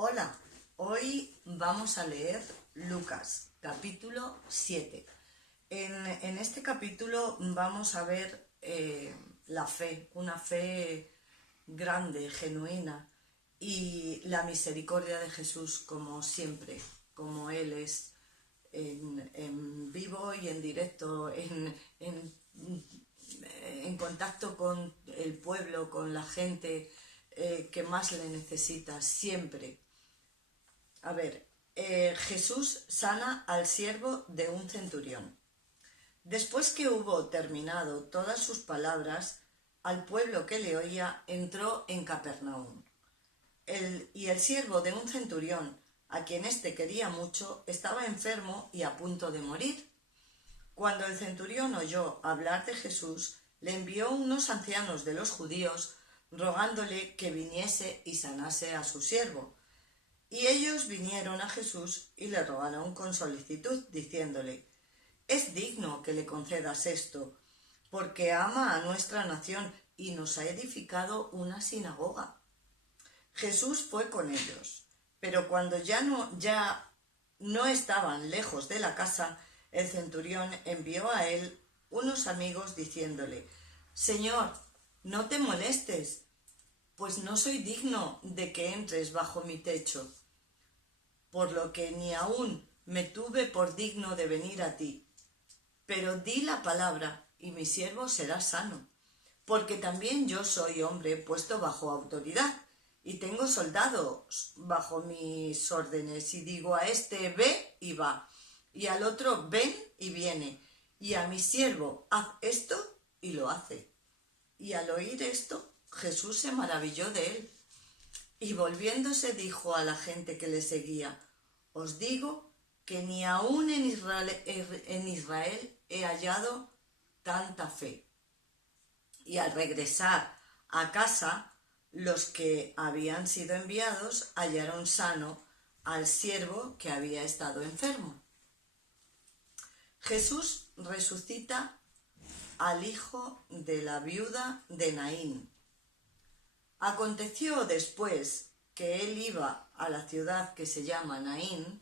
Hola, hoy vamos a leer Lucas, capítulo 7. En este capítulo vamos a ver la fe, una fe grande, genuina, y la misericordia de Jesús como siempre, como Él es en vivo y en directo, en contacto con el pueblo, con la gente que más le necesita, siempre. A ver, Jesús sana al siervo de un centurión. Después que hubo terminado todas sus palabras, al pueblo que le oía entró en Capernaum. Y el siervo de un centurión, a quien éste quería mucho, estaba enfermo y a punto de morir. Cuando el centurión oyó hablar de Jesús, le envió unos ancianos de los judíos, rogándole que viniese y sanase a su siervo. Y ellos vinieron a Jesús y le rogaron con solicitud, diciéndole: «Es digno que le concedas esto, porque ama a nuestra nación y nos ha edificado una sinagoga». Jesús fue con ellos, pero cuando ya no estaban lejos de la casa, el centurión envió a él unos amigos diciéndole: «Señor, no te molestes, pues no soy digno de que entres bajo mi techo, por lo que ni aún me tuve por digno de venir a ti. Pero di la palabra y mi siervo será sano, porque también yo soy hombre puesto bajo autoridad y tengo soldados bajo mis órdenes, y digo a este ve y va, y al otro ven y viene, y a mi siervo haz esto y lo hace». Y al oír esto, Jesús se maravilló de él, y volviéndose dijo a la gente que le seguía: «Os digo que ni aun en Israel he hallado tanta fe». Y al regresar a casa, los que habían sido enviados hallaron sano al siervo que había estado enfermo. Jesús resucita al hijo de la viuda de Naín. Aconteció después que él iba a la ciudad que se llama Naín,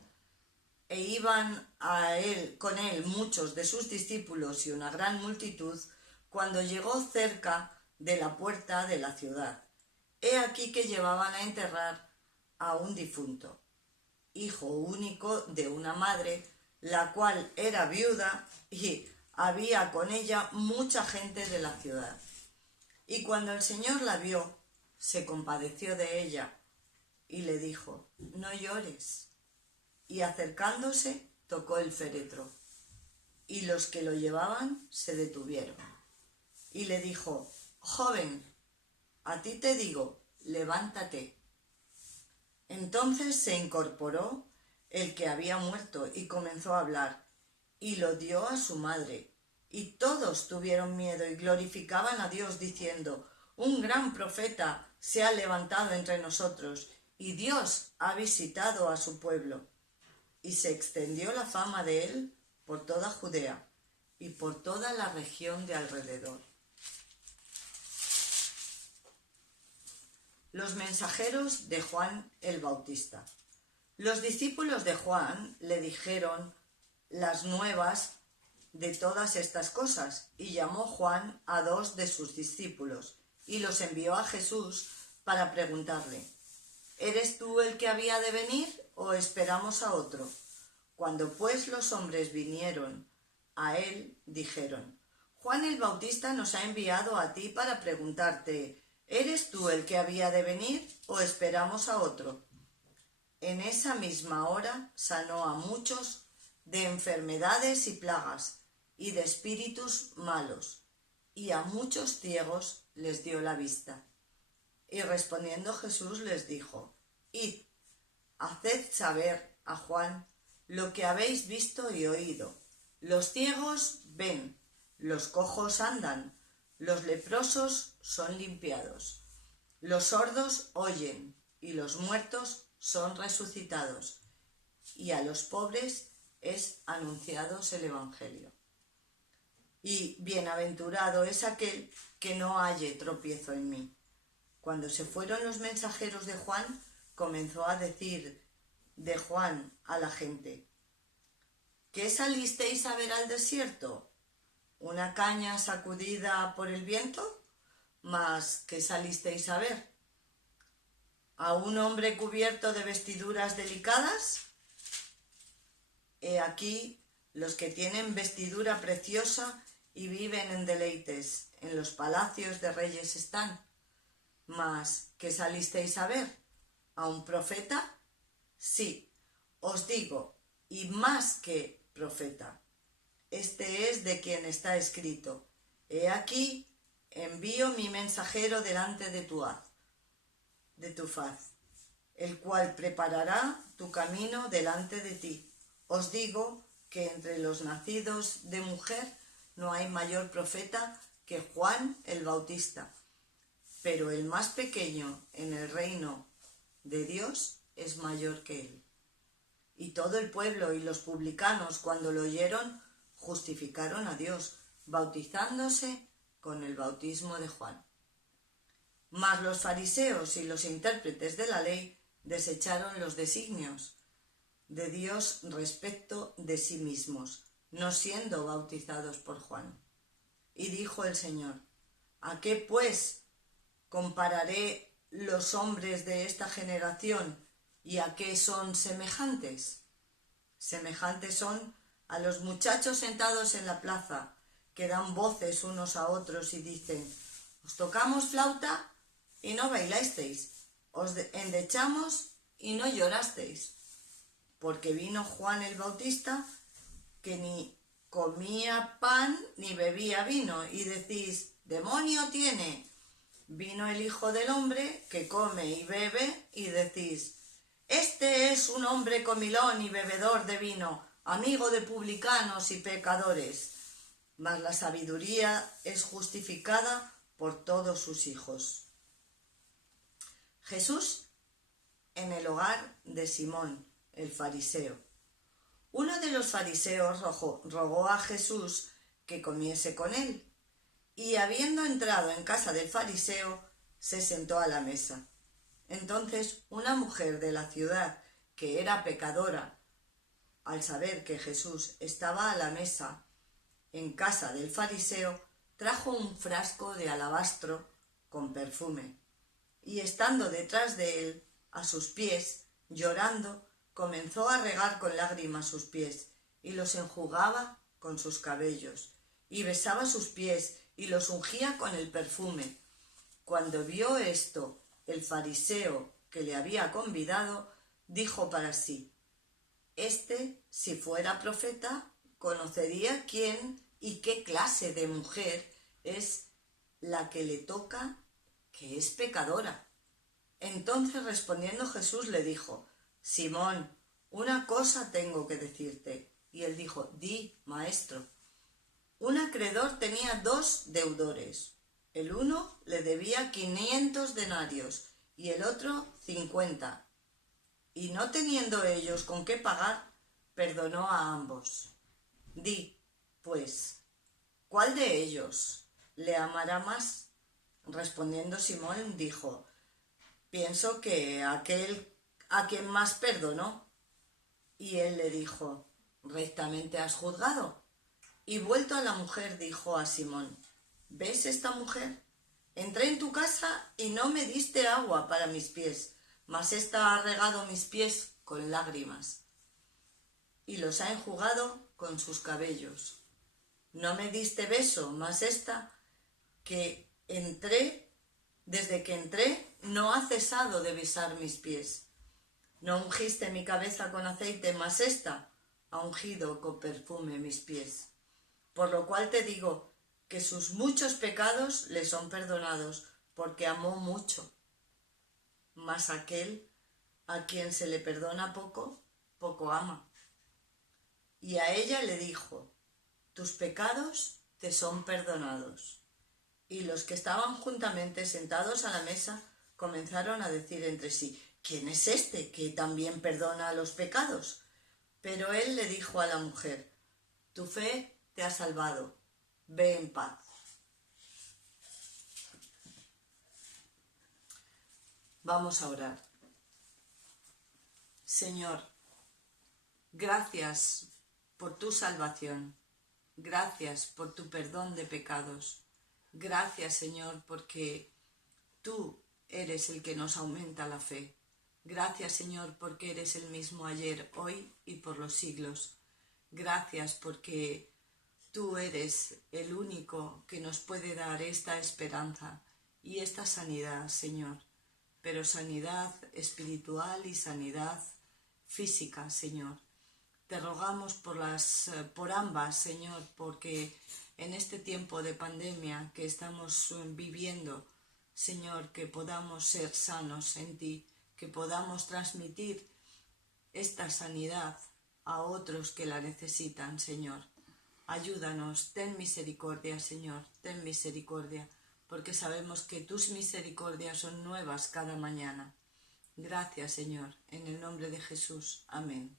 e iban con él muchos de sus discípulos y una gran multitud, cuando llegó cerca de la puerta de la ciudad. He aquí que llevaban a enterrar a un difunto, hijo único de una madre, la cual era viuda, y había con ella mucha gente de la ciudad. Y cuando el Señor la vio, se compadeció de ella y le dijo: «No llores». Y acercándose, tocó el féretro, y los que lo llevaban se detuvieron. Y le dijo: «Joven, a ti te digo, levántate». Entonces se incorporó el que había muerto y comenzó a hablar, y lo dio a su madre. Y todos tuvieron miedo y glorificaban a Dios, diciendo: «Un gran profeta se ha levantado entre nosotros, y Dios ha visitado a su pueblo». Y se extendió la fama de él por toda Judea y por toda la región de alrededor. Los mensajeros de Juan el Bautista. Los discípulos de Juan le dijeron las nuevas de todas estas cosas, y llamó Juan a 2 de sus discípulos y los envió a Jesús para preguntarle: «¿Eres tú el que había de venir o esperamos a otro?». Cuando pues los hombres vinieron a él, dijeron: «Juan el Bautista nos ha enviado a ti para preguntarte: ¿eres tú el que había de venir o esperamos a otro?». En esa misma hora sanó a muchos de enfermedades y plagas y de espíritus malos, y a muchos ciegos les dio la vista. Y respondiendo Jesús les dijo: «Id, haced saber a Juan lo que habéis visto y oído. Los ciegos ven, los cojos andan, los leprosos son limpiados, los sordos oyen, y los muertos son resucitados, y a los pobres es anunciado el Evangelio. Y bienaventurado es aquel que no halle tropiezo en mí». Cuando se fueron los mensajeros de Juan, comenzó a decir de Juan a la gente: ¿qué salisteis a ver al desierto? ¿Una caña sacudida por el viento? ¿Mas qué salisteis a ver? ¿A un hombre cubierto de vestiduras delicadas? He aquí los que tienen vestidura preciosa y viven en deleites, en los palacios de reyes están. ¿Mas qué salisteis a ver? ¿A un profeta? Sí, os digo, y más que profeta. Este es de quien está escrito: he aquí, envío mi mensajero delante de tu faz, el cual preparará tu camino delante de ti. Os digo que entre los nacidos de mujer no hay mayor profeta que Juan el Bautista, pero el más pequeño en el reino de Dios es mayor que él. Y todo el pueblo y los publicanos, cuando lo oyeron, justificaron a Dios, bautizándose con el bautismo de Juan. Mas los fariseos y los intérpretes de la ley desecharon los designios de Dios respecto de sí mismos, no siendo bautizados por Juan. Y dijo el Señor: ¿a qué pues compararé los hombres de esta generación y a qué son semejantes? Semejantes son a los muchachos sentados en la plaza, que dan voces unos a otros y dicen: os tocamos flauta y no bailasteis, os endechamos y no llorasteis. Porque vino Juan el Bautista, que ni comía pan ni bebía vino, y decís: demonio tiene. Vino el Hijo del Hombre, que come y bebe, y decís: este es un hombre comilón y bebedor de vino, amigo de publicanos y pecadores. Mas la sabiduría es justificada por todos sus hijos. Jesús en el hogar de Simón, el fariseo. Uno de los fariseos rogó a Jesús que comiese con él, y habiendo entrado en casa del fariseo, se sentó a la mesa. Entonces una mujer de la ciudad, que era pecadora, al saber que Jesús estaba a la mesa en casa del fariseo, trajo un frasco de alabastro con perfume, y estando detrás de él, a sus pies, llorando, comenzó a regar con lágrimas sus pies, y los enjugaba con sus cabellos, y besaba sus pies, y los ungía con el perfume. Cuando vio esto, el fariseo que le había convidado dijo para sí: si fuera profeta, conocería quién y qué clase de mujer es la que le toca, que es pecadora. Entonces respondiendo Jesús le dijo: Simón, una cosa tengo que decirte. Y él dijo: di, maestro. Un acreedor tenía 2 deudores. El uno le debía 500 denarios y el otro 50. Y no teniendo ellos con qué pagar, perdonó a ambos. Di, pues, ¿cuál de ellos le amará más? Respondiendo Simón dijo: pienso que aquel a quien más perdonó. Y él le dijo: rectamente has juzgado. Y vuelto a la mujer dijo a Simón: ¿ves esta mujer? Entré en tu casa y no me diste agua para mis pies, mas ésta ha regado mis pies con lágrimas y los ha enjugado con sus cabellos. No me diste beso, mas esta desde que entré, no ha cesado de besar mis pies. No ungiste mi cabeza con aceite, mas ésta ha ungido con perfume mis pies. Por lo cual te digo que sus muchos pecados le son perdonados, porque amó mucho. Mas aquel a quien se le perdona poco, poco ama. Y a ella le dijo: tus pecados te son perdonados. Y los que estaban juntamente sentados a la mesa comenzaron a decir entre sí: ¿quién es este que también perdona los pecados? Pero él le dijo a la mujer: tu fe te ha salvado, ve en paz. Vamos a orar. Señor, gracias por tu salvación. Gracias por tu perdón de pecados. Gracias, Señor, porque tú eres el que nos aumenta la fe. Gracias, Señor, porque eres el mismo ayer, hoy y por los siglos. Gracias porque tú eres el único que nos puede dar esta esperanza y esta sanidad, Señor. Pero sanidad espiritual y sanidad física, Señor. Te rogamos por ambas, Señor, porque en este tiempo de pandemia que estamos viviendo, Señor, que podamos ser sanos en ti, que podamos transmitir esta sanidad a otros que la necesitan, Señor. Ayúdanos, ten misericordia, Señor, ten misericordia, porque sabemos que tus misericordias son nuevas cada mañana. Gracias, Señor, en el nombre de Jesús. Amén.